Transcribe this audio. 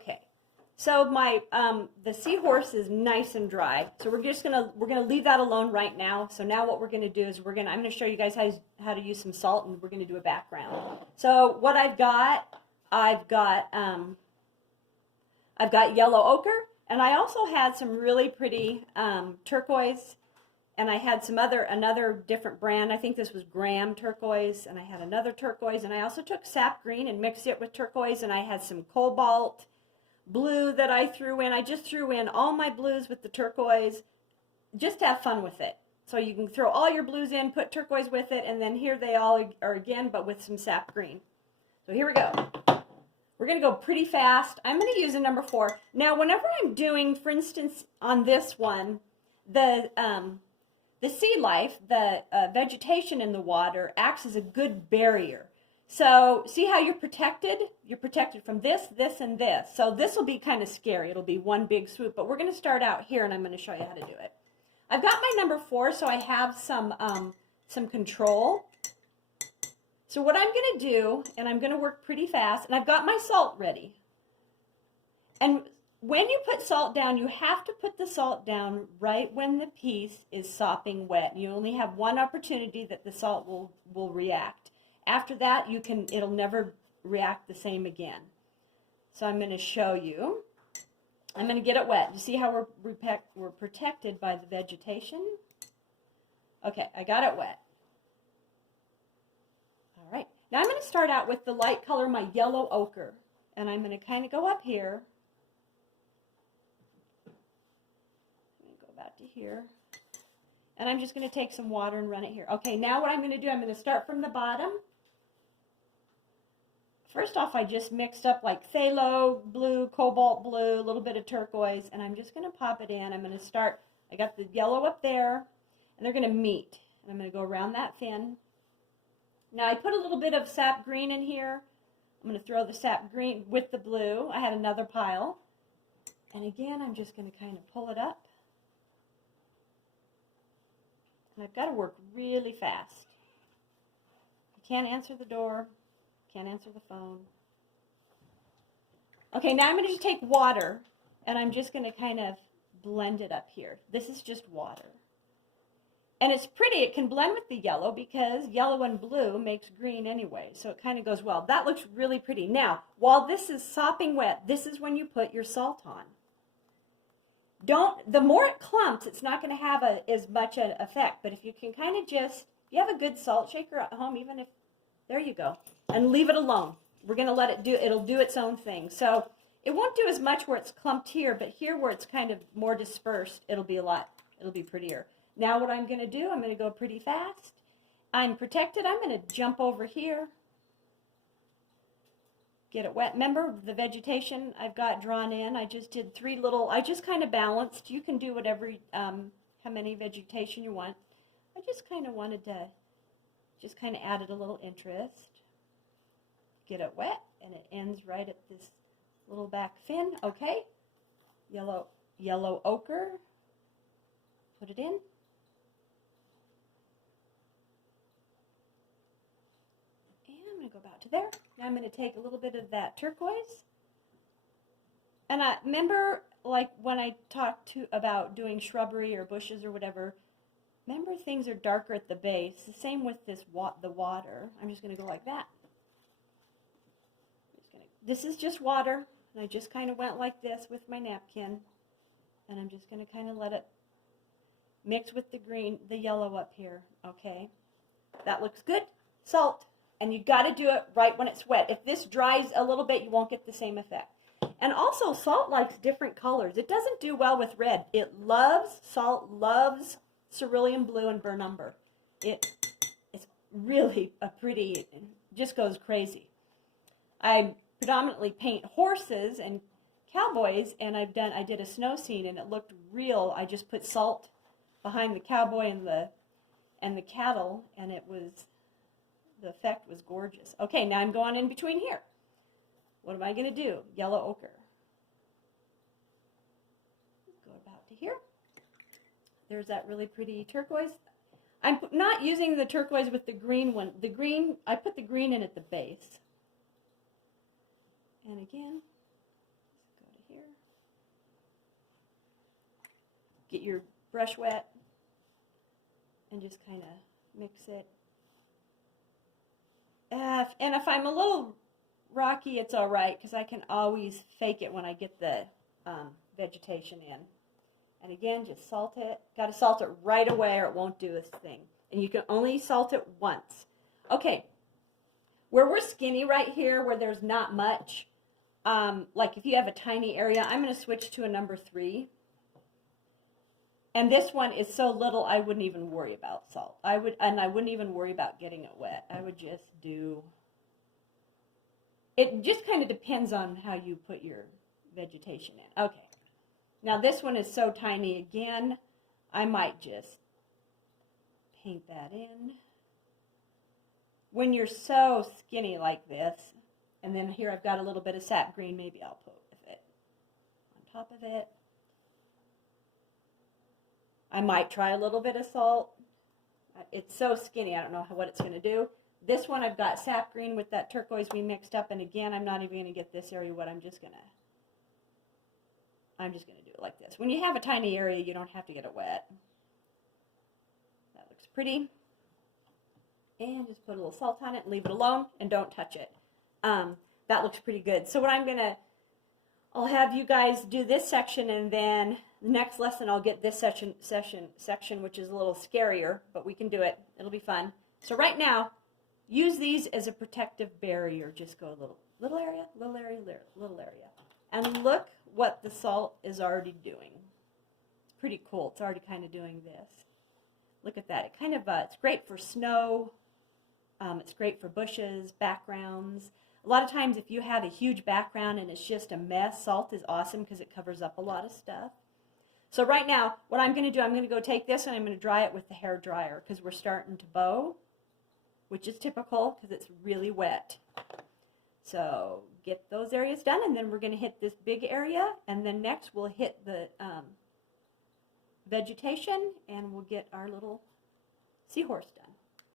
Okay, so my the seahorse is nice and dry, so we're gonna leave that alone right now. So now what we're gonna do is I'm gonna show you guys how to use some salt, and we're gonna do a background. So what I've got yellow ochre, and I also had some really pretty turquoise, and I had another different brand. I think this was Graham turquoise, and I had another turquoise, and I also took sap green and mixed it with turquoise, and I had some cobalt blue that I threw in. I just threw in all my blues with the turquoise, just to have fun with it. So you can throw all your blues in, put turquoise with it, and then here they all are again, but with some sap green. So here we go. We're going to go pretty fast. I'm going to use a number 4. Now, whenever I'm doing, for instance, on this one, the sea life, the vegetation in the water acts as a good barrier. So see how you're protected? You're protected from this, this, and this. So this will be kind of scary. It'll be one big swoop, but we're going to start out here, and I'm going to show you how to do it. I've got my number 4, so I have some control. So what I'm going to do, and I'm going to work pretty fast, and I've got my salt ready. And when you put salt down, you have to put the salt down right when the piece is sopping wet. You only have one opportunity that the salt will react. After that, it'll never react the same again. So I'm going to show you. I'm going to get it wet. You see how we're protected by the vegetation? Okay, I got it wet. All right. Now I'm going to start out with the light color, my yellow ochre. And I'm going to kind of go up here. Let me go back to here. And I'm just going to take some water and run it here. Okay, now what I'm going to do, I'm going to start from the bottom. First off, I just mixed up like phthalo blue, cobalt blue, a little bit of turquoise, and I'm just going to pop it in. I'm going to start, I got the yellow up there, and they're going to meet. And I'm going to go around that fin. Now I put a little bit of sap green in here. I'm going to throw the sap green with the blue. I had another pile. And again, I'm just going to kind of pull it up. And I've got to work really fast. You can't answer the door. Can't answer the phone. Okay, now I'm going to just take water, and I'm just going to kind of blend it up here. This is just water. And it's pretty. It can blend with the yellow because yellow and blue makes green anyway, so it kind of goes well. That looks really pretty. Now, while this is sopping wet, this is when you put your salt on. The more it clumps, it's not going to have as much an effect, but if you can kind of you have a good salt shaker at home, even if, there you go. And leave it alone. We're going to let it it'll do its own thing. So it won't do as much where it's clumped here, but here where it's kind of more dispersed, it'll be prettier. Now what I'm going to do, I'm going to go pretty fast. I'm protected. I'm going to jump over here. Get it wet. Remember the vegetation I've got drawn in? I just did 3 little, I just kind of balanced. You can do whatever, how many vegetation you want. I just kind of wanted to, just kind of added a little interest. Get it wet, and it ends right at this little back fin. Okay, yellow ochre. Put it in. And I'm going to go back to there. Now I'm going to take a little bit of that turquoise. And I remember, like when I talked about doing shrubbery or bushes or whatever, remember things are darker at the base. The same with the water. I'm just going to go like that. This is just water, and I just kind of went like this with my napkin, and I'm just going to kind of let it mix with the yellow up here, okay? That looks good. Salt, and you got to do it right when it's wet. If this dries a little bit, you won't get the same effect. And also, salt likes different colors. It doesn't do well with red. Salt loves cerulean blue and burnt umber. It's really it just goes crazy. I predominantly paint horses and cowboys, and I did a snow scene, and it looked real. I just put salt behind the cowboy and the cattle, and the effect was gorgeous. Okay, now I'm going in between here. What am I going to do? Yellow ochre. Go about to here. There's that really pretty turquoise. I'm not using the turquoise with the green one. The green, I put the green in at the base. And again, get your brush wet and just kind of mix it. And if I'm a little rocky, it's all right, because I can always fake it when I get the vegetation in. And again, just salt it. Got to salt it right away or it won't do its thing. And you can only salt it once. Okay, where we're skinny right here, where there's not much, like if you have a tiny area, I'm going to switch to a number 3. And this one is so little, I wouldn't even worry about salt. I wouldn't even worry about getting it wet. I would just do, it just kind of depends on how you put your vegetation in. Okay. Now this one is so tiny again, I might just paint that in. When you're so skinny like this, and then here I've got a little bit of sap green, maybe I'll put with it on top of it. I might try a little bit of salt. It's so skinny, I don't know what it's going to do. This one I've got sap green with that turquoise we mixed up, and again, I'm not even going to get this area wet. I'm just going to do it like this. When you have a tiny area, you don't have to get it wet. That looks pretty. And just put a little salt on it and leave it alone and don't touch it. That looks pretty good. So what I'll have you guys do this section, and then the next lesson I'll get this section which is a little scarier, but we can do it. It'll be fun. So right now, use these as a protective barrier. Just go little area, little area, little area. And look what the salt is already doing. It's pretty cool. It's already kind of doing this. Look at that. It kind of it's great for snow. It's great for bushes, backgrounds. A lot of times if you have a huge background and it's just a mess, salt is awesome because it covers up a lot of stuff. So right now, what I'm going to do, I'm going to go take this and I'm going to dry it with the hair dryer because we're starting to bow, which is typical because it's really wet. So get those areas done, and then we're going to hit this big area, and then next we'll hit the vegetation, and we'll get our little seahorse done.